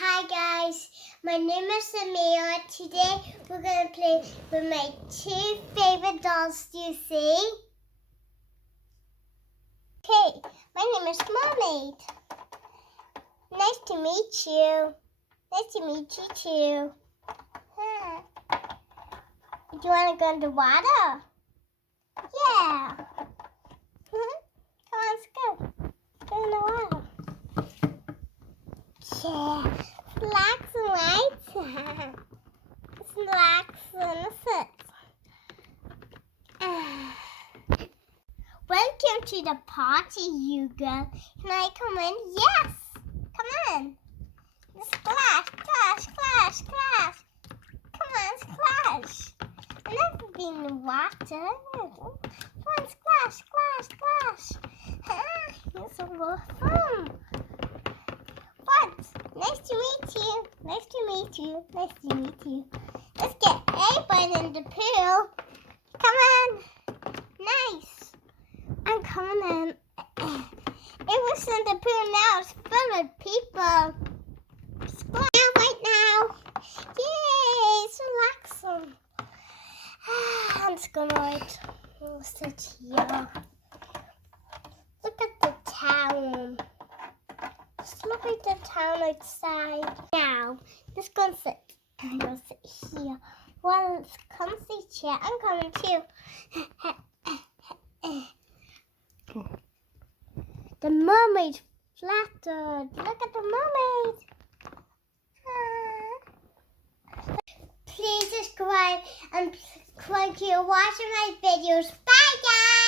Hi guys, my name is Amira. Today we're going to play with my two favorite dolls. Do you see? Okay, my name is Mermaid. Nice to meet you. Nice to meet you too. Huh. Do you want to go in the water? Yeah. Come on, let's go. Go in the water. Yeah. Relax and white. It's relaxing, is it? Welcome to the party, Hugo. Can I come in? Yes. Come in. Splash, splash, splash, splash. Come on, splash. I've never been in water. Come on, splash, splash, splash. It's a lot of fun. What? Nice to meet you. Nice to meet you. Nice to meet you. Let's get everybody in the pool. Come on. Nice. I'm coming in. It was in the pool now. It's full of people. Splash right now. Yay, it's relaxing. I'm just gonna sit here. Look at the town. Just look at the town outside. Now, just gonna sit. I'm gonna sit here. Well, it's a comfy chair. I'm coming too. The mermaid flattered. Look at the mermaid. Please subscribe and thank you for watching my videos. Bye guys.